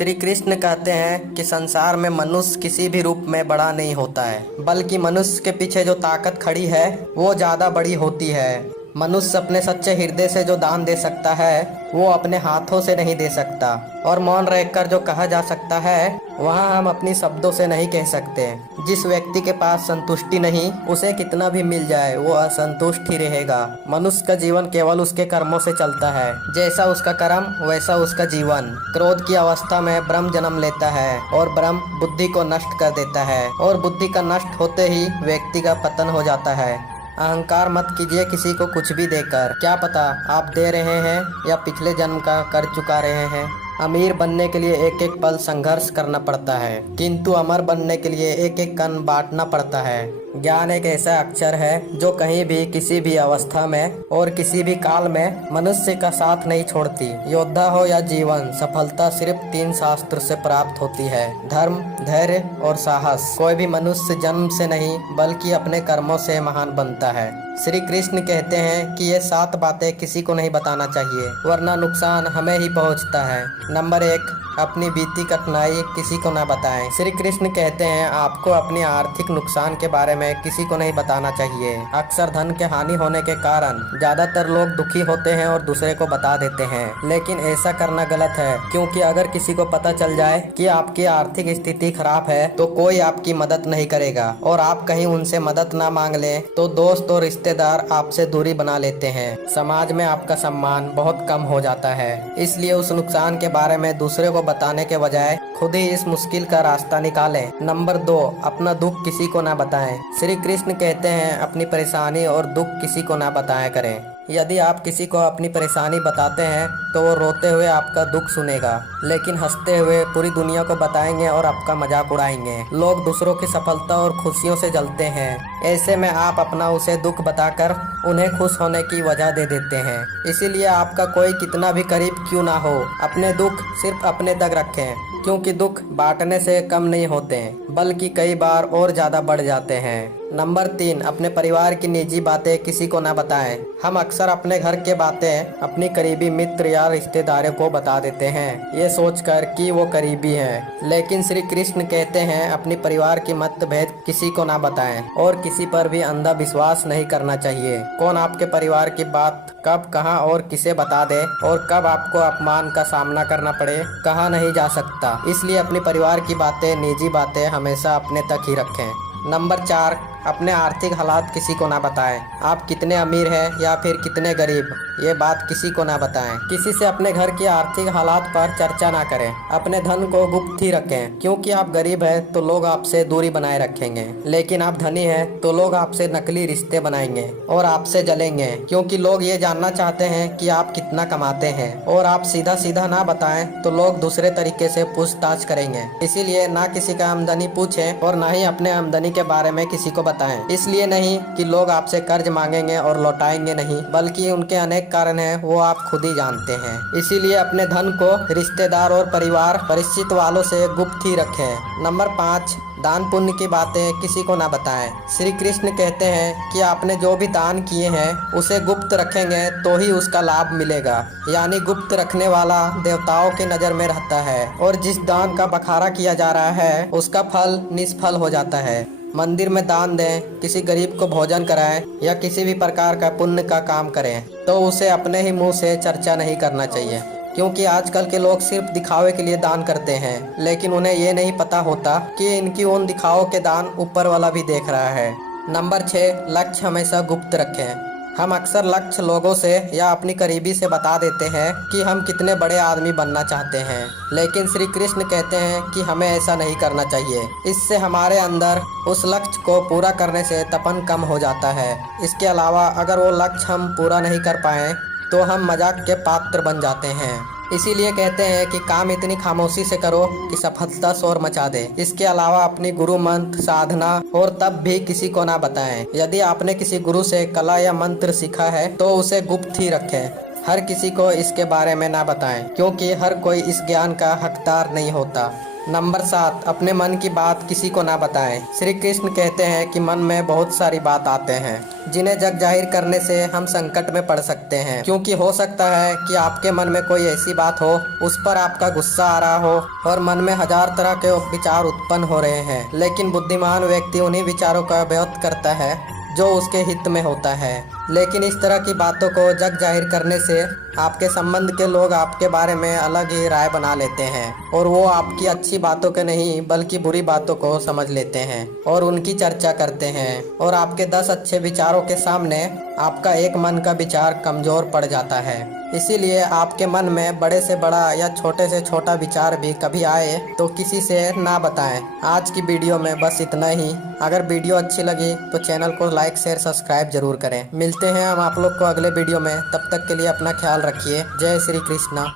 श्री कृष्ण कहते हैं कि संसार में मनुष्य किसी भी रूप में बड़ा नहीं होता है, बल्कि मनुष्य के पीछे जो ताकत खड़ी है वो ज़्यादा बड़ी होती है। मनुष्य अपने सच्चे हृदय से जो दान दे सकता है वो अपने हाथों से नहीं दे सकता, और मौन रहकर जो कहा जा सकता है वहाँ हम अपनी शब्दों से नहीं कह सकते। जिस व्यक्ति के पास संतुष्टि नहीं, उसे कितना भी मिल जाए वो असंतुष्ट ही रहेगा। मनुष्य का जीवन केवल उसके कर्मों से चलता है, जैसा उसका कर्म वैसा उसका जीवन। क्रोध की अवस्था में ब्रह्म जन्म लेता है और ब्रह्म बुद्धि को नष्ट कर देता है, और बुद्धि का नष्ट होते ही व्यक्ति का पतन हो जाता है। अहंकार मत कीजिए किसी को कुछ भी देकर, क्या पता आप दे रहे हैं या पिछले जन्म का कर चुका रहे हैं। अमीर बनने के लिए एक एक पल संघर्ष करना पड़ता है, किंतु अमर बनने के लिए एक एक कण बांटना पड़ता है। ज्ञान एक ऐसा अक्षर है जो कहीं भी किसी भी अवस्था में और किसी भी काल में मनुष्य का साथ नहीं छोड़ती। योद्धा हो या जीवन, सफलता सिर्फ 3 शास्त्र से प्राप्त होती है: धर्म, धैर्य और साहस। कोई भी मनुष्य जन्म से नहीं बल्कि अपने कर्मों से महान बनता है। श्री कृष्ण कहते हैं कि ये 7 बातें किसी को नहीं बताना चाहिए, वरना नुकसान हमें ही पहुंचता है। नंबर 1, अपनी बीती कठिनाई किसी को ना बताएं। श्री कृष्ण कहते हैं आपको अपनी आर्थिक नुकसान के बारे में किसी को नहीं बताना चाहिए। अक्सर धन के हानि होने के कारण ज्यादातर लोग दुखी होते हैं और दूसरे को बता देते हैं, लेकिन ऐसा करना गलत है, क्योंकि अगर किसी को पता चल जाए कि आपकी आर्थिक स्थिति खराब है तो कोई आपकी मदद नहीं करेगा, और आप कहीं उनसे मदद ना मांग लें तो दोस्त और रिश्तेदार आपसे दूरी बना लेते हैं। समाज में आपका सम्मान बहुत कम हो जाता है। इसलिए उस नुकसान के बारे में दूसरे को बताने के बजाय खुद ही इस मुश्किल का रास्ता निकालें। नंबर 2, अपना दुख किसी को ना बताएं। श्री कृष्ण कहते हैं अपनी परेशानी और दुख किसी को ना बताया करें। यदि आप किसी को अपनी परेशानी बताते हैं तो वो रोते हुए आपका दुख सुनेगा, लेकिन हंसते हुए पूरी दुनिया को बताएंगे और आपका मजाक उड़ाएंगे। लोग दूसरों की सफलता और खुशियों से जलते हैं, ऐसे में आप अपना उसे दुख बताकर उन्हें खुश होने की वजह दे देते हैं। इसीलिए आपका कोई कितना भी करीब क्यों ना हो, अपने दुख सिर्फ अपने तक रखें, क्योंकि दुख बांटने से कम नहीं होते बल्कि कई बार और ज़्यादा बढ़ जाते हैं। नंबर 3, अपने परिवार की निजी बातें किसी को ना बताएं। हम अक्सर अपने घर के बातें अपनी करीबी मित्र या रिश्तेदारों को बता देते हैं, ये सोचकर कि वो करीबी हैं, लेकिन श्री कृष्ण कहते हैं अपनी परिवार की मतभेद किसी को ना बताएं, और किसी पर भी अंधा विश्वास नहीं करना चाहिए। कौन आपके परिवार की बात कब, कहां और किसे बता दे और कब आपको अपमान का सामना करना पड़े, कहा नहीं जा सकता। इसलिए अपने परिवार की बातें, निजी बातें हमेशा अपने तक ही रखें। नंबर 4, अपने आर्थिक हालात किसी को ना बताएं। आप कितने अमीर हैं या फिर कितने गरीब, ये बात किसी को ना बताएं। किसी से अपने घर की आर्थिक हालात पर चर्चा ना करें। अपने धन को गुप्त ही रखें, क्योंकि आप गरीब हैं तो लोग आपसे दूरी बनाए रखेंगे, लेकिन आप धनी हैं तो लोग आपसे नकली रिश्ते बनाएंगे और आपसे जलेंगे, क्योंकि लोग ये जानना चाहते हैं कि आप कितना कमाते हैं, और आप सीधा सीधा ना बताएं तो लोग दूसरे तरीके से पूछताछ करेंगे। इसीलिए ना किसी का आमदनी पूछें और ना ही अपने आमदनी के बारे में किसी को बताएं। इसलिए नहीं कि लोग आपसे कर्ज मांगेंगे और लौटाएंगे नहीं, बल्कि उनके अनेक कारण हैं, वो आप खुद ही जानते हैं। इसीलिए अपने धन को रिश्तेदार और परिवार परिचित वालों से गुप्त ही रखें। नंबर 5, दान पुण्य की बातें किसी को ना बताएं। श्री कृष्ण कहते हैं कि आपने जो भी दान किए हैं उसे गुप्त रखेंगे तो ही उसका लाभ मिलेगा, यानी गुप्त रखने वाला देवताओं की नज़र में रहता है, और जिस दान का बखारा किया जा रहा है उसका फल निष्फल हो जाता है। मंदिर में दान दें, किसी गरीब को भोजन कराएं या किसी भी प्रकार का पुण्य का काम करें तो उसे अपने ही मुंह से चर्चा नहीं करना चाहिए, क्योंकि आजकल के लोग सिर्फ दिखावे के लिए दान करते हैं, लेकिन उन्हें ये नहीं पता होता कि इनकी उन दिखावों के दान ऊपर वाला भी देख रहा है। नंबर 6, लक्ष्य हमेशा गुप्त रखें। हम अक्सर लक्ष्य लोगों से या अपनी करीबी से बता देते हैं कि हम कितने बड़े आदमी बनना चाहते हैं, लेकिन श्री कृष्ण कहते हैं कि हमें ऐसा नहीं करना चाहिए। इससे हमारे अंदर उस लक्ष्य को पूरा करने से तपन कम हो जाता है। इसके अलावा अगर वो लक्ष्य हम पूरा नहीं कर पाए तो हम मजाक के पात्र बन जाते हैं। इसीलिए कहते हैं कि काम इतनी खामोशी से करो कि सफलता शोर मचा दे। इसके अलावा अपनी गुरु मंत्र, साधना और तब भी किसी को ना बताएं। यदि आपने किसी गुरु से कला या मंत्र सीखा है तो उसे गुप्त ही रखें। हर किसी को इसके बारे में ना बताएं, क्योंकि हर कोई इस ज्ञान का हकदार नहीं होता। नंबर 7, अपने मन की बात किसी को ना बताएं। श्री कृष्ण कहते हैं कि मन में बहुत सारी बात आते हैं जिन्हें जग जाहिर करने से हम संकट में पड़ सकते हैं, क्योंकि हो सकता है कि आपके मन में कोई ऐसी बात हो, उस पर आपका गुस्सा आ रहा हो और मन में हजार तरह के विचार उत्पन्न हो रहे हैं, लेकिन बुद्धिमान व्यक्ति उन्हीं विचारों का व्यक्त करता है जो उसके हित में होता है। लेकिन इस तरह की बातों को जग जाहिर करने से आपके संबंध के लोग आपके बारे में अलग ही राय बना लेते हैं और वो आपकी अच्छी बातों के नहीं बल्कि बुरी बातों को समझ लेते हैं और उनकी चर्चा करते हैं, और आपके 10 अच्छे विचारों के सामने आपका एक मन का विचार कमजोर पड़ जाता है। इसीलिए आपके मन में बड़े से बड़ा या छोटे से छोटा विचार भी कभी आए तो किसी से ना बताएं। आज की वीडियो में बस इतना ही। अगर वीडियो अच्छी लगी तो चैनल को लाइक शेयर सब्सक्राइब जरूर करें। मिलते हैं हम आप लोग को अगले वीडियो में, तब तक के लिए अपना ख्याल रखिए। जय श्री कृष्णा।